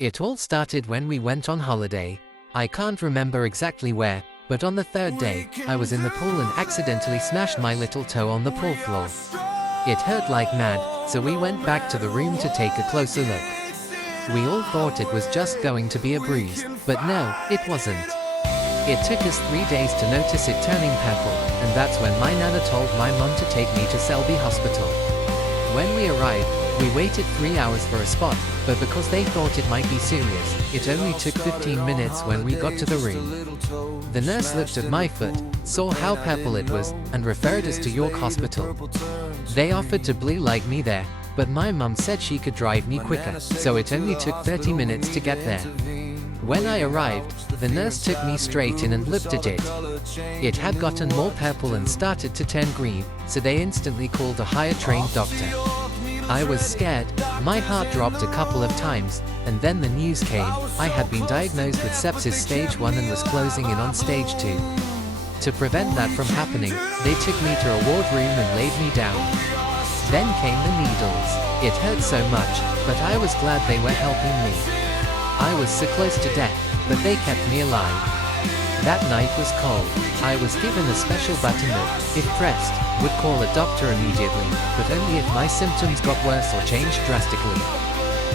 It all started when we went on holiday. I can't remember exactly where, but on the third day, I was in the pool and accidentally smashed my little toe on the pool floor. It hurt like mad, so we went back to the room to take a closer look. We all thought it was just going to be a bruise, but no, it wasn't. It took us 3 days to notice it turning purple, and that's when my nana told my mum to take me to Selby Hospital. When we arrived, we waited 3 hours for a spot, but because they thought it might be serious, it only took 15 minutes when we got to the room. The nurse looked at my foot, saw how purple it was, and referred us to York Hospital. They offered to blue light me there, but my mum said she could drive me quicker, so it only took 30 minutes to get there. When I arrived, the nurse took me straight in and looked at it. It had gotten more purple and started to turn green, so they instantly called a higher trained doctor. I was scared, my heart dropped a couple of times, and then the news came. I had been diagnosed with sepsis stage 1 and was closing in on stage 2. To prevent that from happening, they took me to a ward room and laid me down. Then came the needles. It hurt so much, but I was glad they were helping me. I was so close to death, but they kept me alive. That night was cold. I was given a special button that, if pressed, would call a doctor immediately, but only if my symptoms got worse or changed drastically.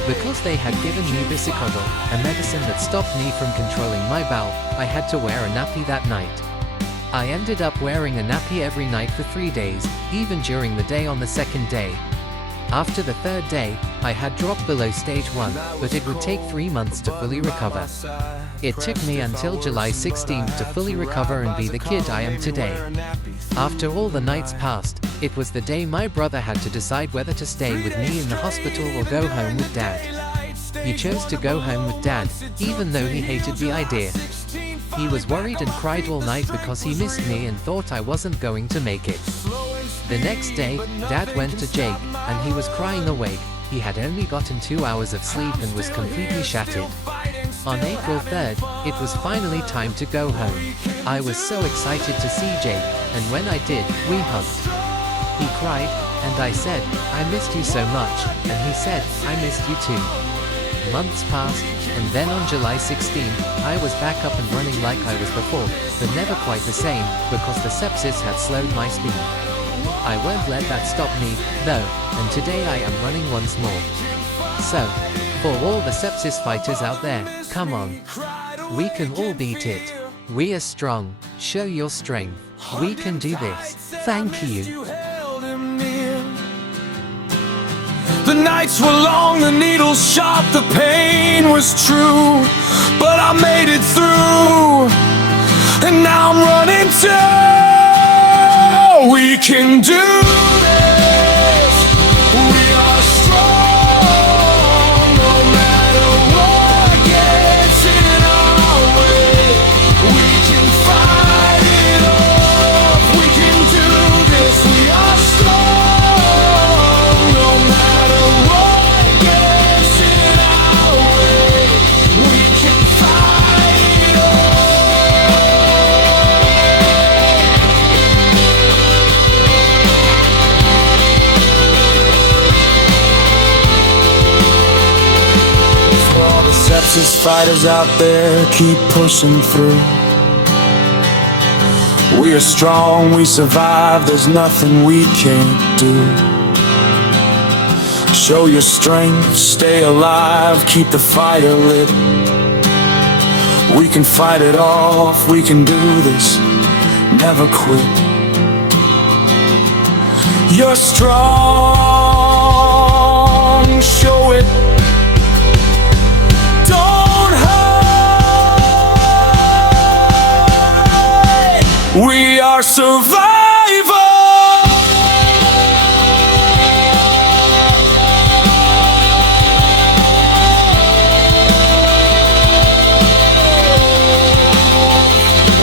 Because they had given me Bisicodal, a medicine that stopped me from controlling my bowel, I had to wear a nappy that night. I ended up wearing a nappy every night for 3 days, even during the day on the second day. After the third day, I had dropped below stage 1, but it would take 3 months to fully recover. It took me until July 16th to fully recover and be the kid I am today. After all the nights passed, it was the day my brother had to decide whether to stay with me in the hospital or go home with Dad. He chose to go home with Dad, even though he hated the idea. He was worried and cried all night because he missed me and thought I wasn't going to make it. The next day, Dad went to Jake, and he was crying awake. He had only gotten 2 hours of sleep and was completely shattered. On April 3rd, it was finally time to go home. I was so excited to see Jake, and when I did, we hugged. He cried, and I said, "I missed you so much," and he said, "I missed you too." Months passed, and then on July 16th, I was back up and running like I was before, but never quite the same, because the sepsis had slowed my speed. I won't let that stop me, though, and today I am running once more. So, for all the sepsis fighters out there, come on. We can all beat it. We are strong. Show your strength. We can do this. Thank you. The nights were long, the needles sharp, the pain was true, but I made it through, and now I'm running too. We can do this. We are strong, no matter what gets in our way. We can fight it off. We can do this. We are strong, no matter what gets in our way. We can fight it off. Sepsis fighters out there, keep pushing through. We are strong, we survive, there's nothing we can't do. Show your strength, stay alive, keep the fire lit. We can fight it off, we can do this, never quit. You're strong, show it. We are survivors.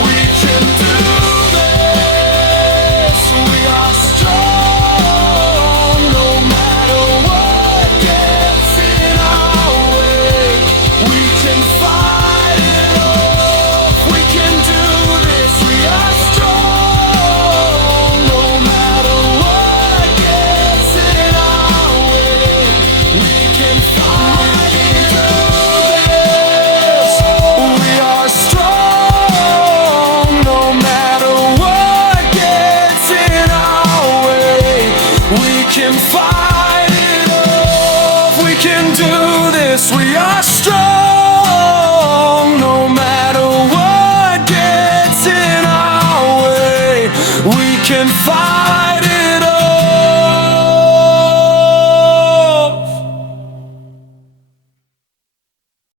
We can do this. We are strong, no matter what gets in our way. We can fight it off. We can do this. We are strong. Yes, we are strong, no matter what gets in our way. We can fight.